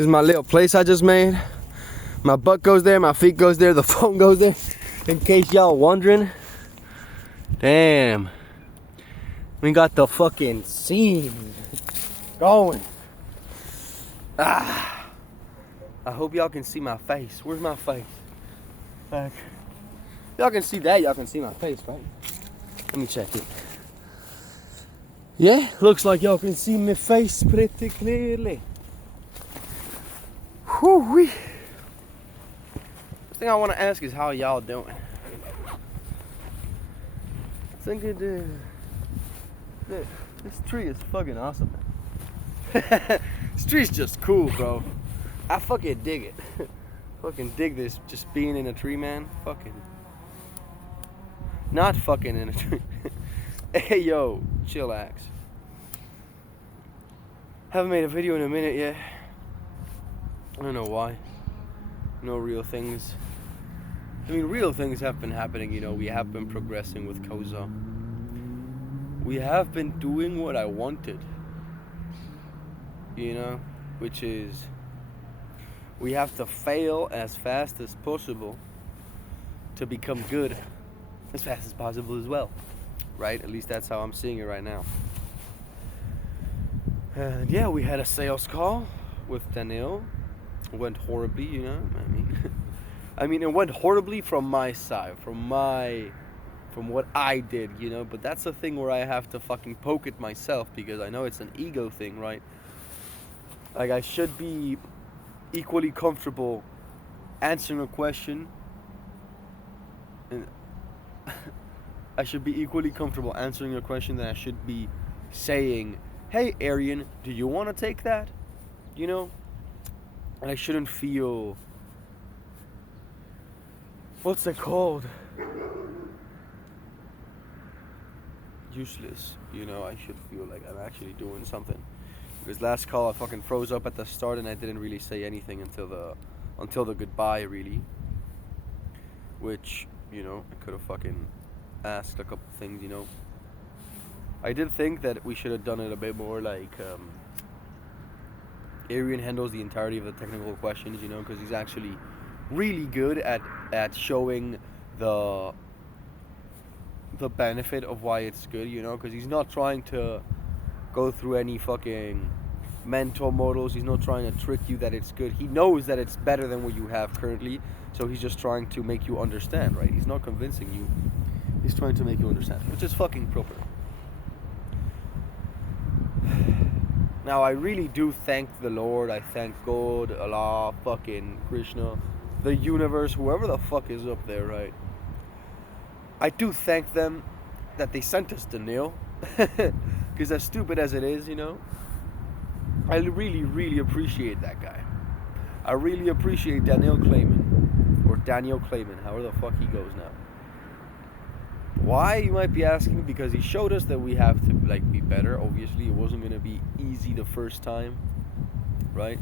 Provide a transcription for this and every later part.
This is my little place I just made. My butt goes there, my feet goes there, the phone goes there. In case y'all wondering. Damn. We got the fucking scene going. I hope y'all can see my face. Where's my face? Back. Y'all can see that. Y'all can see my face, right? Let me check it. Yeah, looks like y'all can see my face pretty clearly. Whew-wee. First thing I want to ask is how y'all doing? I think this tree is fucking awesome. This tree's just cool, bro. I fucking dig it. Fucking dig this, just being in a tree, man. Fucking. Not fucking in a tree. Hey, yo, chillax. Haven't made a video in a minute yet. I don't know why. No real things. I mean, real things have been happening, you know. We have been progressing with Koza. We have been doing what I wanted. You know? Which is, we have to fail as fast as possible to become good as fast as possible as well. Right? At least that's how I'm seeing it right now. And yeah, we had a sales call with Daniel. It went horribly, you know. I mean, it went horribly from my side, from what I did, you know. But that's a thing where I have to fucking poke at myself because I know it's an ego thing, right? Like, I should be equally comfortable answering a question. And I should be equally comfortable answering a question than I should be saying, hey, Arian, do you want to take that? You know? And I shouldn't feel... What's it called? Useless. You know, I should feel like I'm actually doing something. Because last call I fucking froze up at the start and I didn't really say anything until the goodbye, really. Which, you know, I could have fucking asked a couple things, you know. I did think that we should have done it a bit more like Arian handles the entirety of the technical questions, you know, because he's actually really good at showing the benefit of why it's good, you know, because he's not trying to go through any fucking mental models. He's not trying to trick you that it's good. He knows that it's better than what you have currently, so he's just trying to make you understand, right? He's not convincing you. He's trying to make you understand, which is fucking proper. Now, I really do thank the Lord. I thank God, Allah, fucking Krishna, the universe, whoever the fuck is up there, right? I do thank them that they sent us Daniel. Because as stupid as it is, you know, I really, really appreciate that guy. I really appreciate Daniel Clayman. Or Daniel Clayman, however the fuck he goes now. Why, you might be asking? Because he showed us that we have to, like, be better. Obviously, it wasn't going to be easy the first time. Right?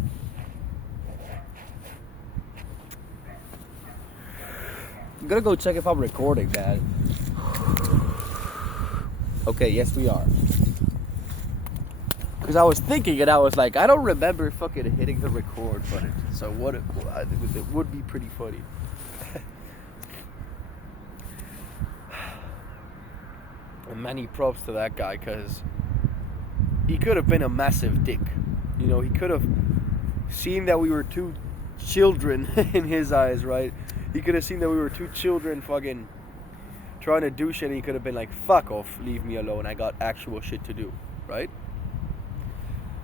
I'm going to go check if I'm recording, man. Okay, yes we are. Because I was thinking and I was like, I don't remember fucking hitting the record button. So it would be pretty funny. And many props to that guy, because he could have been a massive dick. You know, he could have seen that we were two children in his eyes, right? He could have seen that we were two children fucking trying to do shit, and he could have been like, fuck off, leave me alone, I got actual shit to do, right?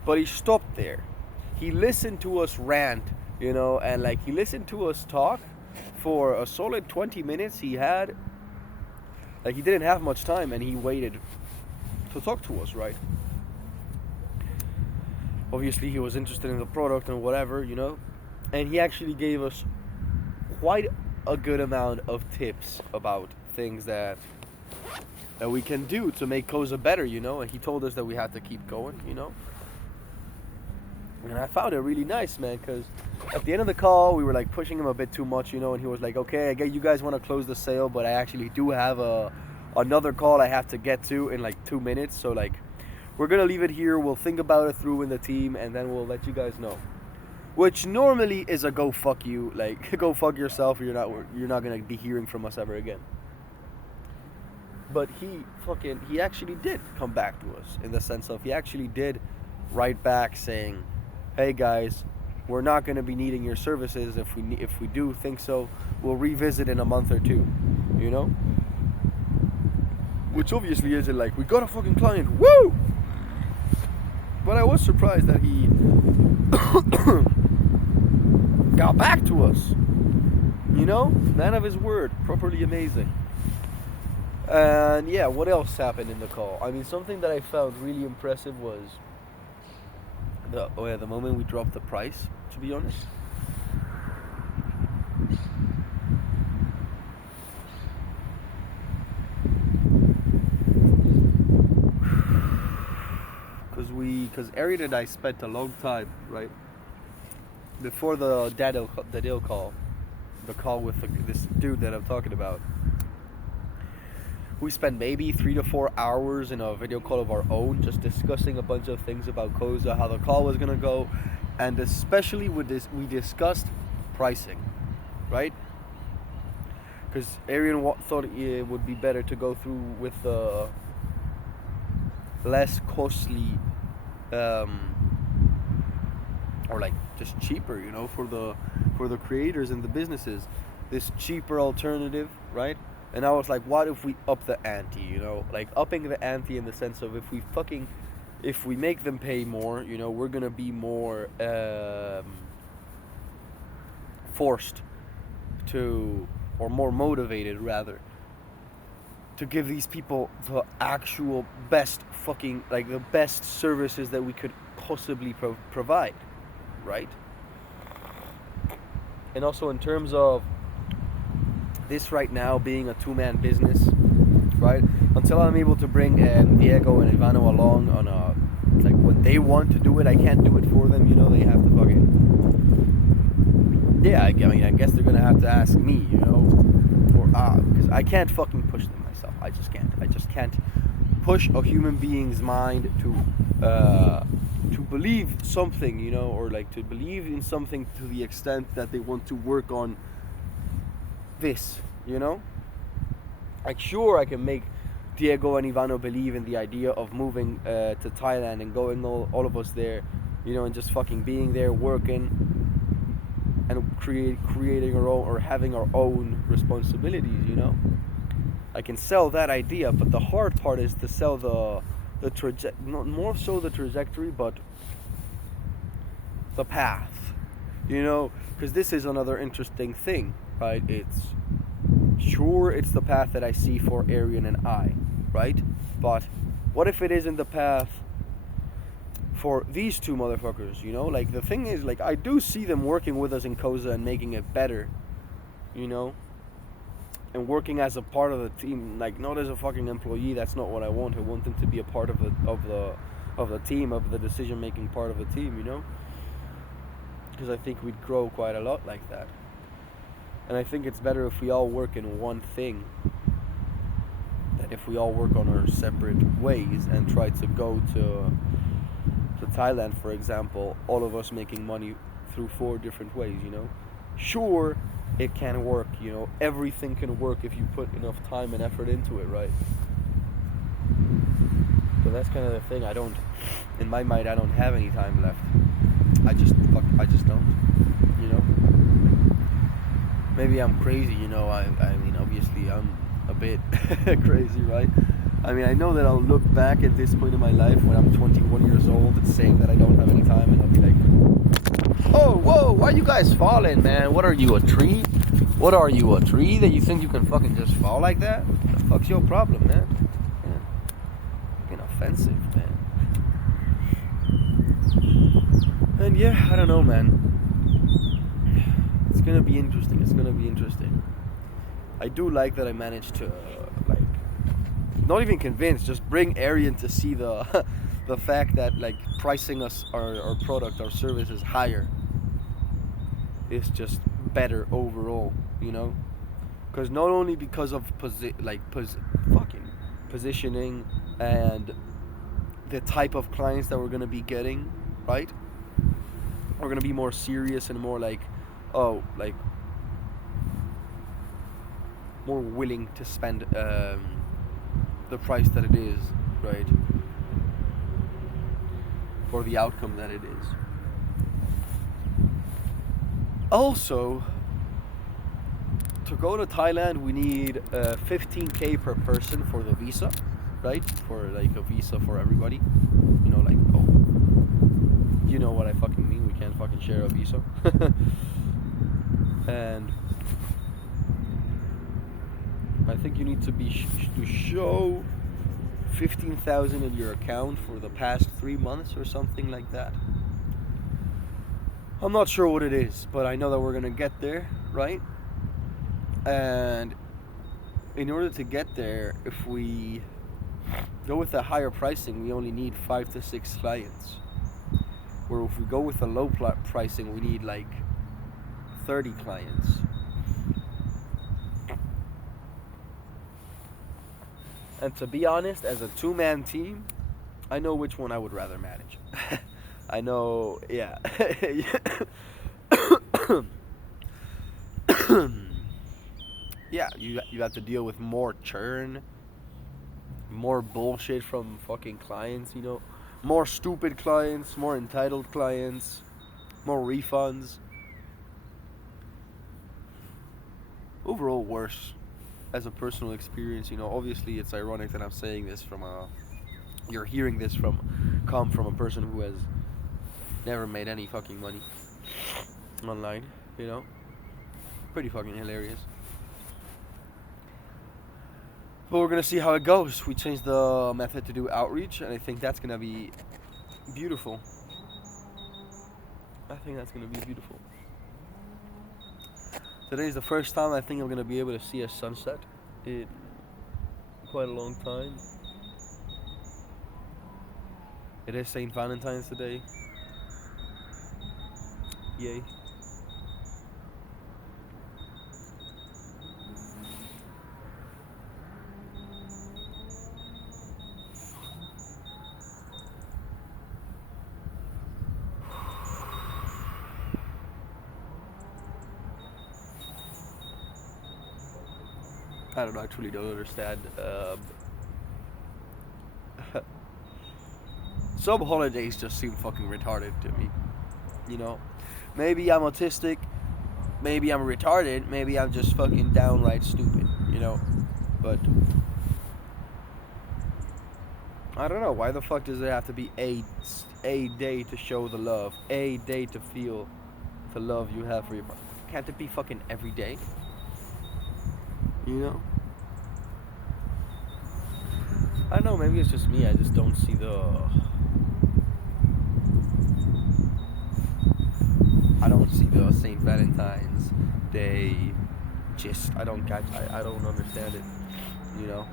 But he stopped there. He listened to us rant, you know, and like he listened to us talk for a solid 20 minutes. He didn't have much time, and he waited to talk to us, right? Obviously, he was interested in the product and whatever, you know, and he actually gave us quite a good amount of tips about things that we can do to make Koza better, you know, and he told us that we had to keep going, you know. And I found it really nice, man, because at the end of the call, we were like pushing him a bit too much, you know, and he was like, okay, I get you guys want to close the sale, but I actually do have another call I have to get to in like 2 minutes, so like, we're going to leave it here, we'll think about it through in the team, and then we'll let you guys know. which normally is a go fuck you, like go fuck yourself, or you're not gonna be hearing from us ever again. But he actually did come back to us, in the sense of he actually did write back saying, "Hey guys, we're not gonna be needing your services. If we do think so, we'll revisit in a month or two," you know. Which obviously isn't like, we got a fucking client, woo! But I was surprised that he got back to us. You know? Man of his word. Properly amazing. And yeah, what else happened in the call? I mean, something that I found really impressive was the moment we dropped the price, to be honest. Because Arian and I spent a long time, right, before the deal call, the call with this dude that I'm talking about. We spent maybe 3 to 4 hours in a video call of our own, just discussing a bunch of things about Koza, how the call was gonna go, and especially with this, we discussed pricing, right? Because Arian thought it would be better to go through with the less costly, or like just cheaper, you know, for the creators and the businesses, this cheaper alternative, right? And I was like, what if we up the ante, you know, like upping the ante in the sense of if we make them pay more, you know, we're gonna be more forced to, or more motivated rather, to give these people the actual best fucking, like the best services that we could possibly provide, right? And also in terms of this right now being a two-man business, right? Until I'm able to bring Diego and Ivano along on a, like when they want to do it, I can't do it for them, you know, they have to fucking, yeah, I mean, I guess they're gonna have to ask me, you know, or because I can't fucking push them myself. I just can't push a human being's mind to believe something, you know, or like to believe in something to the extent that they want to work on this, you know. Like, sure, I can make Diego and Ivano believe in the idea of moving to Thailand and going all of us there, you know, and just fucking being there, working and creating our own, or having our own responsibilities, you know. I can sell that idea, but the hard part is to sell more so the trajectory, but the path, you know, because this is another interesting thing, right? It's the path that I see for Arian and I, right? But what if it isn't the path for these two motherfuckers, you know? Like, the thing is, like, I do see them working with us in Koza and making it better, you know? And working as a part of the team, like, not as a fucking employee. That's not what I want. I want them to be a part of the team, of the decision-making part of the team, you know? Because I think we'd grow quite a lot like that. And I think it's better if we all work in one thing than if we all work on our separate ways and try to go to Thailand, for example, all of us making money through 4 different ways, you know? Sure, it can work, you know? Everything can work if you put enough time and effort into it, right? So that's kind of the thing. In my mind, I don't have any time left. I just don't, you know? Maybe I'm crazy, you know, I mean, obviously I'm a bit crazy, right? I mean, I know that I'll look back at this point in my life when I'm 21 years old and saying that I don't have any time, and I'll be like, oh, whoa, why are you guys falling, man? What are you, a tree? What are you, a tree that you think you can fucking just fall like that? What the fuck's your problem, man? Yeah. Fucking offensive, man. And yeah, I don't know, man. It's gonna be interesting. I do like that I managed to, not even convince, just bring Arian to see the the fact that, like, pricing us our product, our services higher is just better overall, you know? Because not only because of fucking positioning and the type of clients that we're gonna be getting, right? are gonna be more serious and more like, oh, like more willing to spend the price that it is, right? For the outcome that it is. Also, to go to Thailand, we need 15K per person for the visa, right? For like a visa for everybody. You know, like, oh, you know what I fucking mean. We can't fucking share a visa. And I think you need to be to show 15,000 in your account for the past 3 months or something like that. I'm not sure what it is, but I know that we're gonna get there, right? And in order to get there, if we go with the higher pricing, we only need 5 to 6 clients. Where if we go with the low pricing, we need like 30 clients. And to be honest, as a two-man team, I know which one I would rather manage. I know, yeah. Yeah, you have to deal with more churn, more bullshit from fucking clients, you know, more stupid clients, more entitled clients, more refunds. Overall, worse as a personal experience, you know. Obviously, it's ironic that I'm saying this you're hearing this come from a person who has never made any fucking money online, you know. Pretty fucking hilarious. But we're gonna see how it goes. We changed the method to do outreach, and I think that's gonna be beautiful. I think that's gonna be beautiful. Today is the first time I think I'm gonna be able to see a sunset in quite a long time. It is St. Valentine's today. Yay. I don't know, I truly don't understand. Some holidays just seem fucking retarded to me. You know? Maybe I'm autistic, maybe I'm retarded, maybe I'm just fucking downright stupid, you know? But I don't know, why the fuck does there have to be a day to show the love, a day to feel the love you have for your partner? Can't it be fucking every day? You know? I don't know, maybe it's just me, I just don't see the St. Valentine's Day, I don't understand it, you know?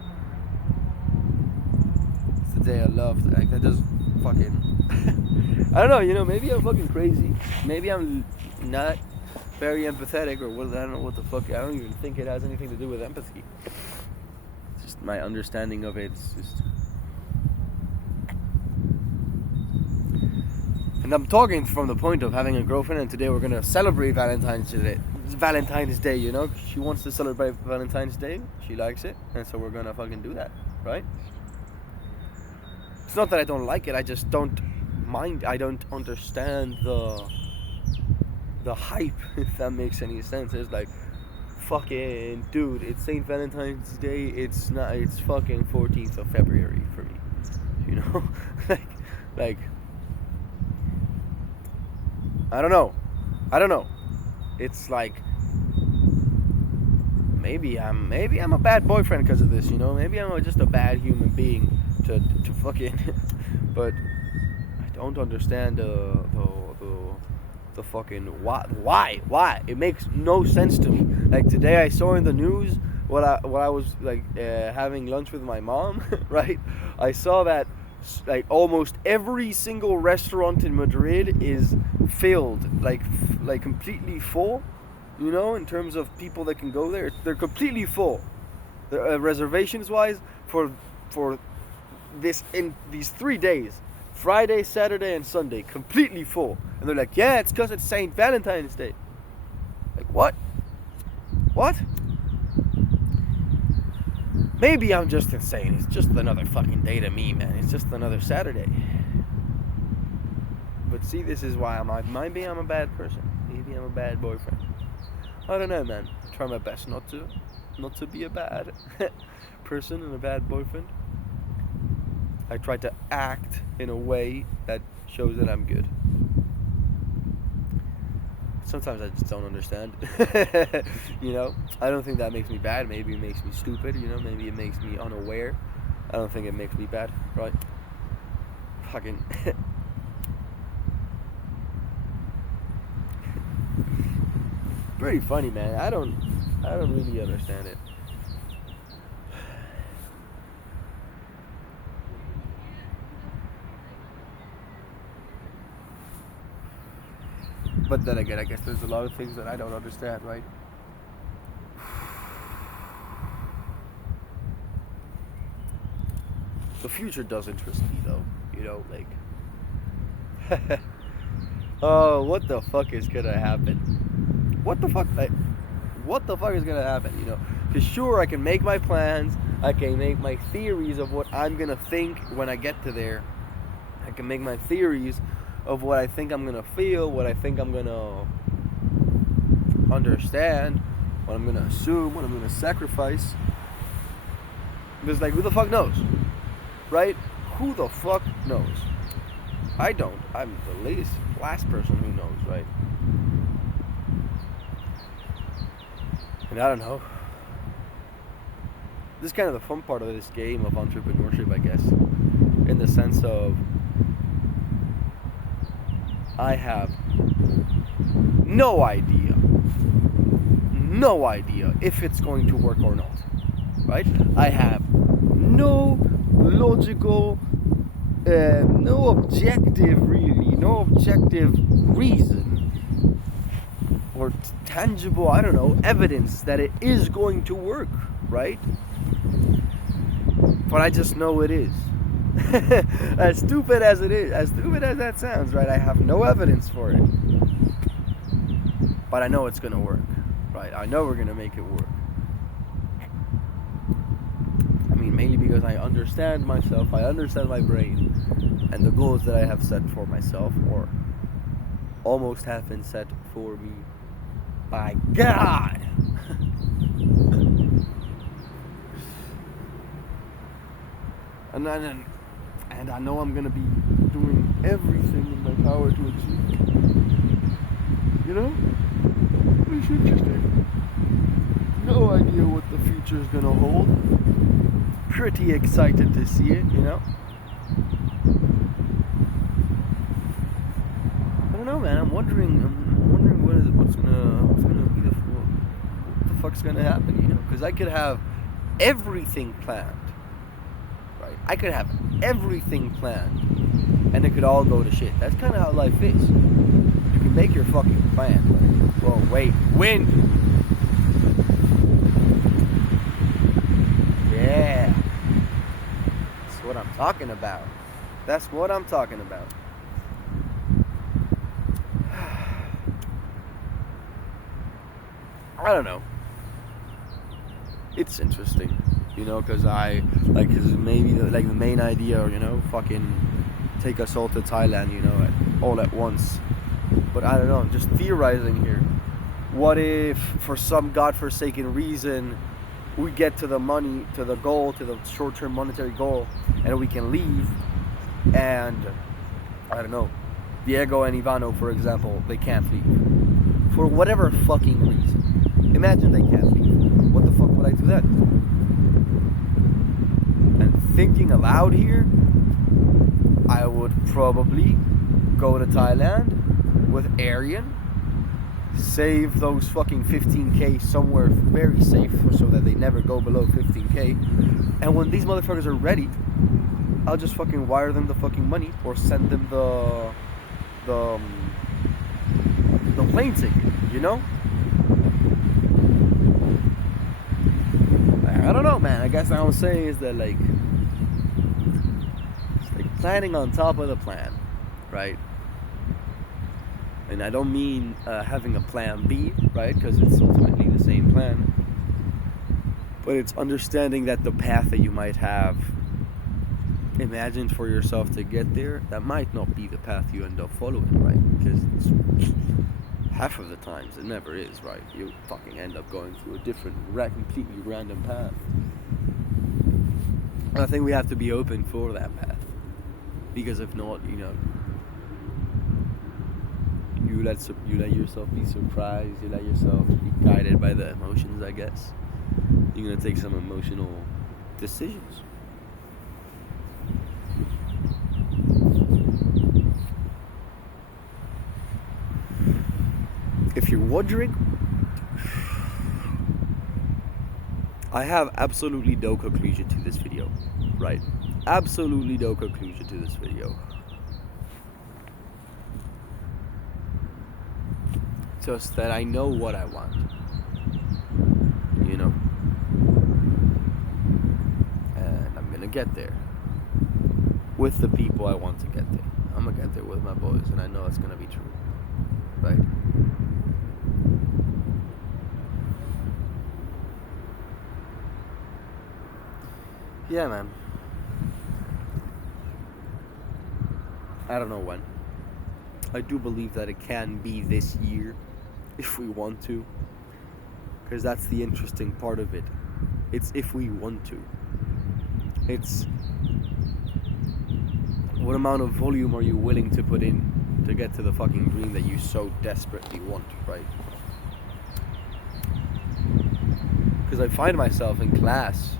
It's the day of love, like, that does fucking, I don't know, you know, maybe I'm fucking crazy, maybe I'm not very empathetic, or what, I don't know what the fuck, I don't even think it has anything to do with empathy. It's just my understanding of it's just... And I'm talking from the point of having a girlfriend, and today we're gonna celebrate Valentine's Day, you know? She wants to celebrate Valentine's Day, she likes it, and so we're gonna fucking do that, right? It's not that I don't like it, I just don't mind, I don't understand the hype, if that makes any sense. It's like, fucking dude, it's St. Valentine's Day, it's fucking 14th of February for me, you know? like I don't know, it's like, maybe I'm a bad boyfriend because of this, you know, maybe I'm just a bad human being to fucking but I don't understand the fucking why it makes no sense to me. Like today I saw in the news when I was like having lunch with my mom, right? I saw that like almost every single restaurant in Madrid is filled, like completely full, you know, in terms of people that can go there. They're completely full, reservations wise, for this in these 3 days. Friday, Saturday, and Sunday completely full. And they're like, yeah, it's because it's St. Valentine's Day. Like, what? What? Maybe I'm just insane. It's just another fucking day to me, man. It's just another Saturday. But see, this is why maybe I'm a bad person. Maybe I'm a bad boyfriend. I don't know, man. I try my best not to be a bad person and a bad boyfriend. I try to act in a way that shows that I'm good. Sometimes I just don't understand. You know? I don't think that makes me bad. Maybe it makes me stupid, you know? Maybe it makes me unaware. I don't think it makes me bad, right? Fucking... Pretty funny, man. I don't really understand it. But then again, I guess there's a lot of things that I don't understand, right? The future does interest me, though. You know, like... Oh, what the fuck is gonna happen? What the fuck? Like, what the fuck is gonna happen, you know? Because sure, I can make my plans. I can make my theories of what I'm gonna think when I get to there. I can make my theories of what I think I'm gonna feel, what I think I'm gonna understand, what I'm gonna assume, what I'm gonna sacrifice. Because, like, who the fuck knows? Right? Who the fuck knows? I don't. I'm the last person who knows, right? And I don't know. This is kind of the fun part of this game of entrepreneurship, I guess. In the sense of I have no idea if it's going to work or not, right? I have no logical, no objective reason or tangible, I don't know, evidence that it is going to work, right? But I just know it is. As stupid as it is, as stupid as that sounds, right? I have no evidence for it. But I know it's gonna work, right? I know we're gonna make it work. I mean, mainly because I understand myself, I understand my brain, and the goals that I have set for myself, or almost have been set for me by God. And I know I'm gonna be doing everything in my power to achieve it. You know? It's interesting. No idea what the future is gonna hold. Pretty excited to see it, you know? I don't know, man. I'm wondering what's gonna be what the fuck's gonna happen, you know? Because I could have everything planned. Right? I could have everything planned, and it could all go to shit. That's kind of how life is. You can make your fucking plan. Right? Whoa, wait, wind. Yeah, that's what I'm talking about. That's what I'm talking about. I don't know. It's interesting. You know, because maybe the main idea, you know, fucking take us all to Thailand, you know, all at once. But I don't know, I'm just theorizing here. What if, for some godforsaken reason, we get to the money, to the goal, to the short-term monetary goal, and we can leave, and, I don't know, Diego and Ivano, for example, they can't leave. For whatever fucking reason. Imagine they can't leave. What the fuck would I do then? Thinking aloud here, I would probably go to Thailand with Aryan, save those fucking 15k somewhere very safe so that they never go below 15k, and when these motherfuckers are ready, I'll just fucking wire them the fucking money or send them the plane ticket, you know? I don't know, man. I guess what I'm saying is that, like, planning on top of the plan, right? And I don't mean having a plan B, right? Because it's ultimately the same plan. But it's understanding that the path that you might have imagined for yourself to get there, that might not be the path you end up following, right? Because half of the times it never is, right? You fucking end up going through a different, completely random path. And I think we have to be open for that path. Because if not, you let yourself be surprised, you let yourself be guided by the emotions, I guess. You're gonna take some emotional decisions. If you're wondering, I have absolutely no conclusion to this video, right? Absolutely no conclusion to this video. Just that I know what I want, and I'm gonna get there with the people I want to get there. I'm gonna get there with my boys, and I know it's gonna be true, right? Yeah, man. I don't know when. I do believe that it can be this year, if we want to. Because that's the interesting part of it. It's if we want to. It's what amount of volume are you willing to put in to get to the fucking dream that you so desperately want, right? Because I find myself in class,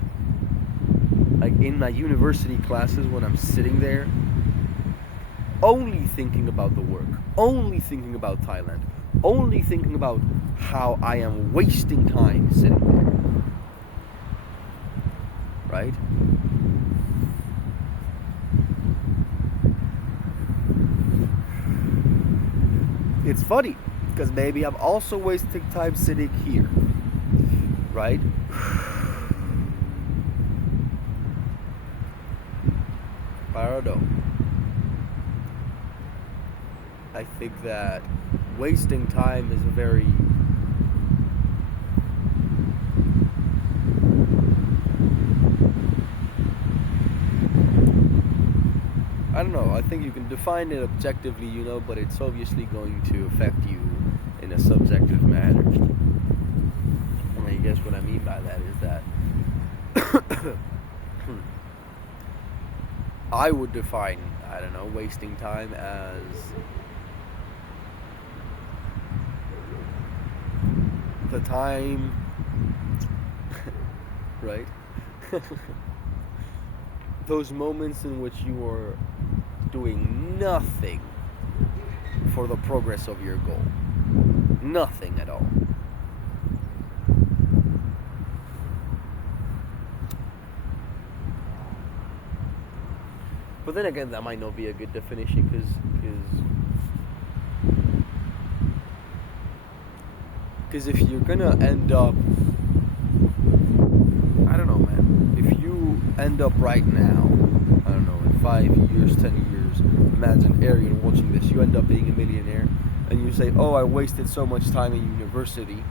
like in my university classes, when I'm sitting there, only thinking about the work, only thinking about Thailand, only thinking about how I am wasting time sitting there, right? It's funny, because maybe I'm also wasting time sitting here, right? I don't know. I think that wasting time is a very I don't know, I think you can define it objectively, but it's obviously going to affect you in a subjective manner. I mean, I guess what I mean by that is that I would define, wasting time as the time, right? Those moments in which you are doing nothing for the progress of your goal. Nothing at all. But then again, that might not be a good definition because if you're gonna end up, I don't know, man. If you end up right now, I don't know, in 5 years, 10 years, imagine Arian watching this, you end up being a millionaire, and you say, oh, I wasted so much time in university.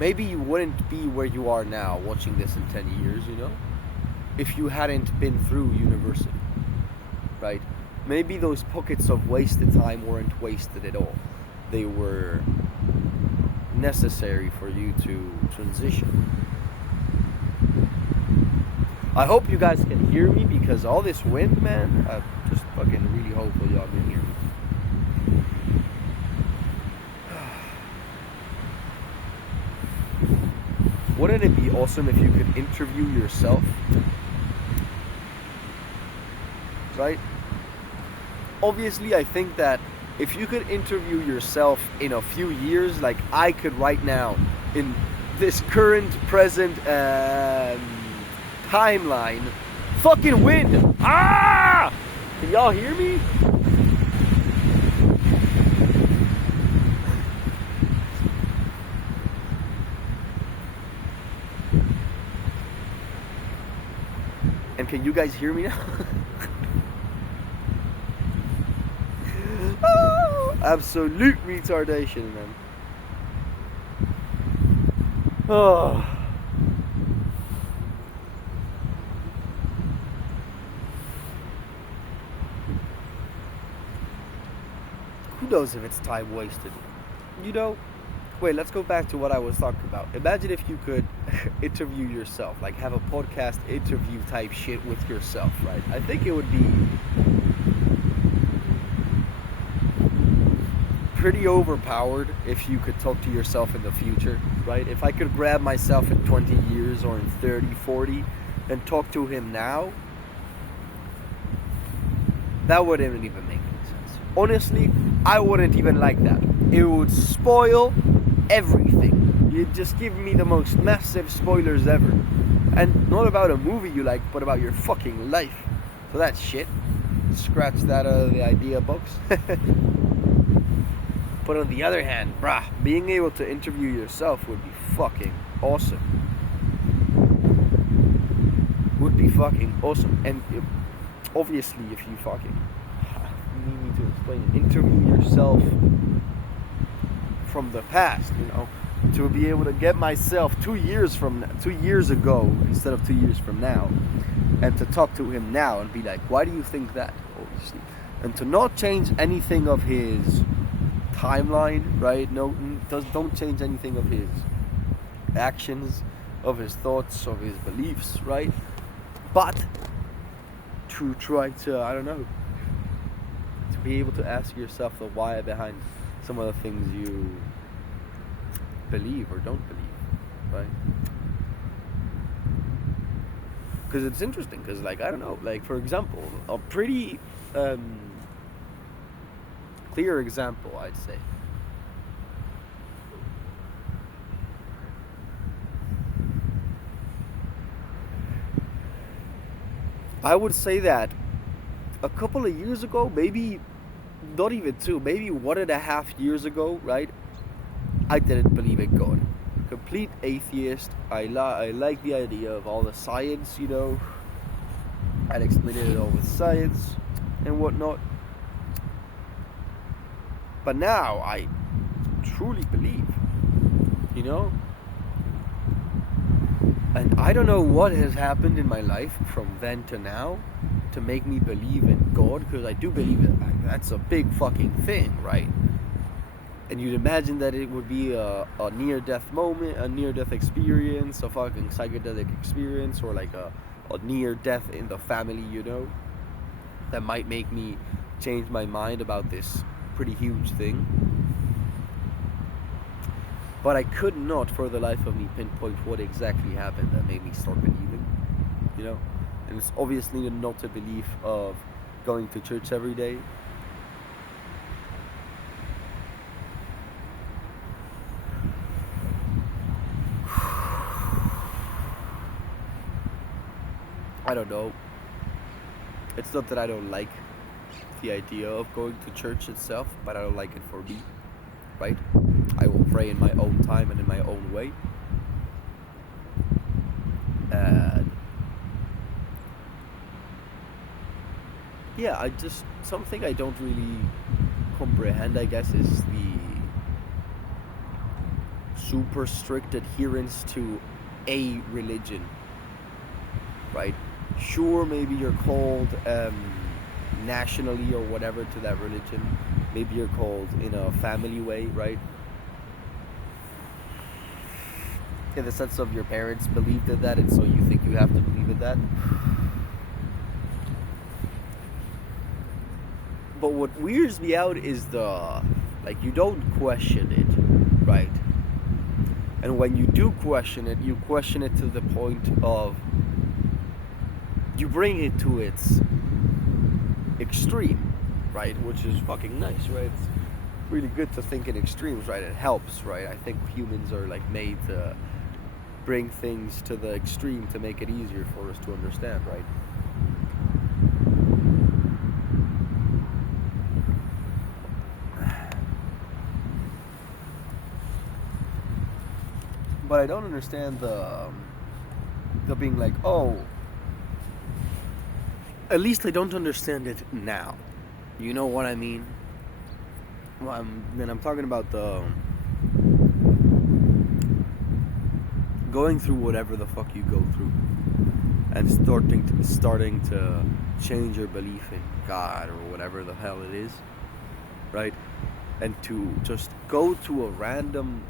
Maybe you wouldn't be where you are now watching this in 10 years, if you hadn't been through university, right? Maybe those pockets of wasted time weren't wasted at all. They were necessary for you to transition. I hope you guys can hear me, because all this wind, man, I just fucking really hopeful y'all can hear me. Wouldn't it be awesome if you could interview yourself? Right? Obviously, I think that if you could interview yourself in a few years, like I could right now, in this current, present timeline, fucking wind! Ah! Can y'all hear me? And can you guys hear me now? Oh, absolute retardation, man. Oh. Who knows if it's time wasted? You know, wait, let's go back to what I was talking about. Imagine if you could interview yourself, like have a podcast interview type shit with yourself, right? I think it would be pretty overpowered if you could talk to yourself in the future, right? If I could grab myself in 20 years or in 30, 40 and talk to him now, that wouldn't even make any sense. Honestly, I wouldn't even like that. It would spoil everything. You'd just give me the most massive spoilers ever. And not about a movie you like, but about your fucking life. So that's shit. Scratch that out of the idea box. But on the other hand, brah, being able to interview yourself would be fucking awesome. Would be fucking awesome. And obviously, if you fucking need me to explain it, interview yourself from the past, you know, to be able to get myself 2 years ago instead of 2 years from now, and to talk to him now and be like, why do you think that? Obviously, and to not change anything of his timeline, right? No, don't change anything of his actions, of his thoughts, of his beliefs, right? But to try to, I don't know, to be able to ask yourself the why behind some of the things you believe or don't believe, right? Because it's interesting, because, like, I don't know, like, for example, a pretty clear example, I'd say. I would say that a couple of years ago, maybe not even 2, maybe 1.5 years ago, right? I didn't believe in God. Complete atheist. I like the idea of all the science, you know. I'd explain it all with science and whatnot. But now I truly believe, you know? And I don't know what has happened in my life from then to now to make me believe in God, because I do believe it. That's a big fucking thing, right? And you'd imagine that it would be a near-death moment, a near-death experience, a fucking psychedelic experience, or like a near-death in the family, you know? That might make me change my mind about this pretty huge thing. But I could not for the life of me pinpoint what exactly happened that made me start believing, you know? And it's obviously not a belief of going to church every day. I don't know. It's not that I don't like the idea of going to church itself, but I don't like it for me, right? I will pray in my own time and in my own way. And yeah, something I don't really comprehend, I guess, is the super strict adherence to a religion, right? Sure, maybe you're called nationally or whatever to that religion. Maybe you're called in a family way, right? In the sense of your parents believed in that, and so you think you have to believe in that. But what weirds me out is you don't question it, right? And when you do question it, you question it to the point of, you bring it to its extreme, right? Which is fucking nice, right? It's really good to think in extremes, right? It helps, right? I think humans are like made to bring things to the extreme to make it easier for us to understand, right? But I don't understand the being like, oh, At least I don't understand it now. You know what I mean? Well, I'm talking about the going through whatever the fuck you go through, and starting to change your belief in God or whatever the hell it is, right? And to just go to a random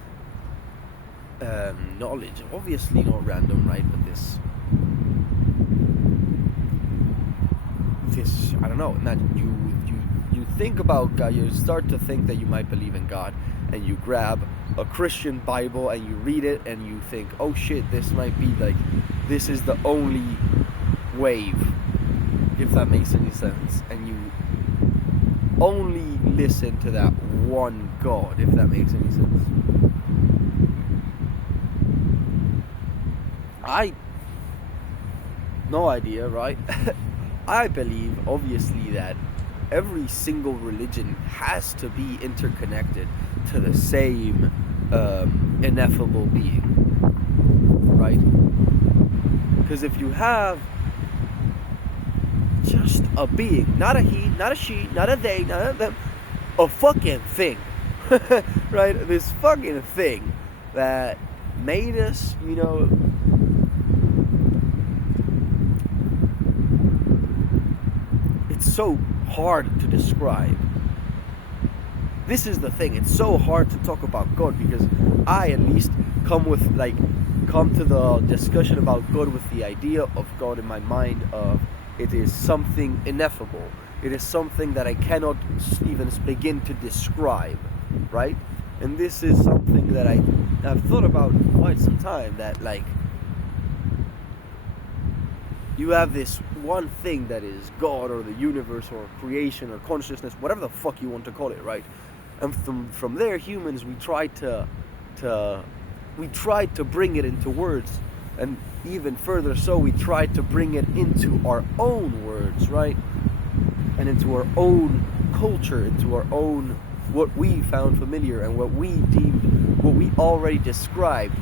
knowledge, obviously not random, right? But this I don't know. Imagine you think about God. You start to think that you might believe in God, and you grab a Christian Bible and you read it, and you think, oh shit, this might be like, this is the only wave, if that makes any sense, and you only listen to that one God, if that makes any sense. No idea, right? I believe, obviously, that every single religion has to be interconnected to the same ineffable being, right? Because if you have just a being, not a he, not a she, not a they, not a them, a fucking thing, right? This fucking thing that made us, you know, it's so hard to describe. This is the thing, it's so hard to talk about God, because I at least come to the discussion about God with the idea of God in my mind of it is something ineffable. It is something that I cannot even begin to describe, right? And this is something that I've thought about quite some time, that like you have this one thing that is God or the universe or creation or consciousness, whatever the fuck you want to call it, right? And from there, humans, we tried to bring it into words, and even further so, we tried to bring it into our own words, right? And into our own culture, into our own, what we found familiar and what we deemed, what we already described,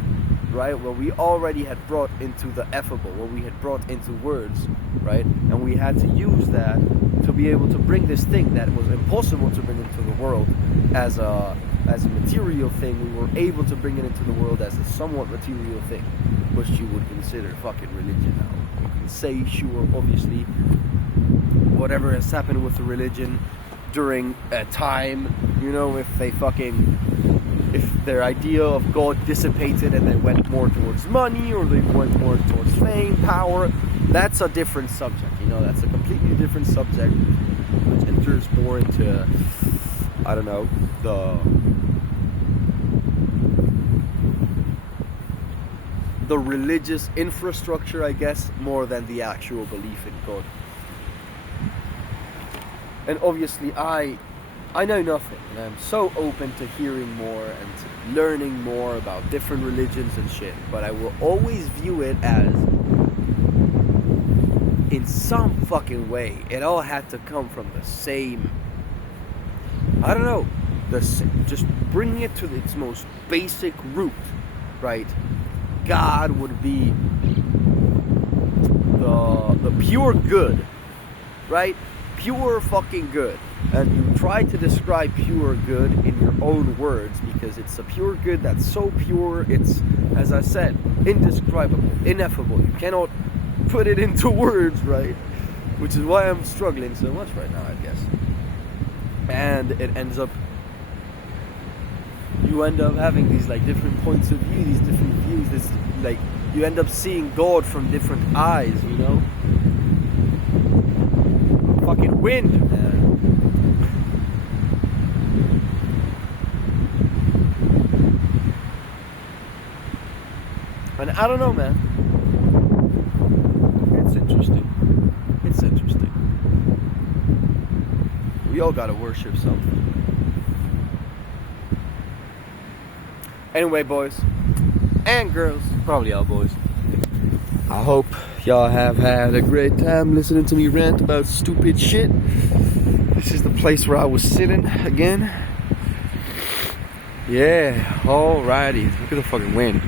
right? What we already had brought into the effable, what we had brought into words, right? And we had to use that to be able to bring this thing that was impossible to bring into the world as a material thing. We were able to bring it into the world as a somewhat material thing, which you would consider fucking religion now. You can say, sure, obviously, whatever has happened with the religion during a time, you know, if their idea of God dissipated and they went more towards money, or they went more towards fame, power, that's a different subject, you know, that's a completely different subject, which enters more into, I don't know, the religious infrastructure, I guess, more than the actual belief in God. And obviously I know nothing, and I'm so open to hearing more and to learning more about different religions and shit, but I will always view it as, in some fucking way, it all had to come from the same, I don't know, just bringing it to its most basic root, right? God would be the pure good, right? Pure fucking good. And you try to describe pure good in your own words, because it's a pure good that's so pure, it's, as I said, indescribable, ineffable. You cannot put it into words, right? Which is why I'm struggling so much right now, I guess. And it ends up, you end up having these like different points of view, these different views, this like, you end up seeing God from different eyes, you know? Fucking wind, man. And I don't know, man. It's interesting. It's interesting. We all gotta worship something. Anyway, boys and girls, probably all boys, I hope y'all have had a great time listening to me rant about stupid shit. This is the place where I was sitting again. Yeah, alrighty. Look at the fucking wind.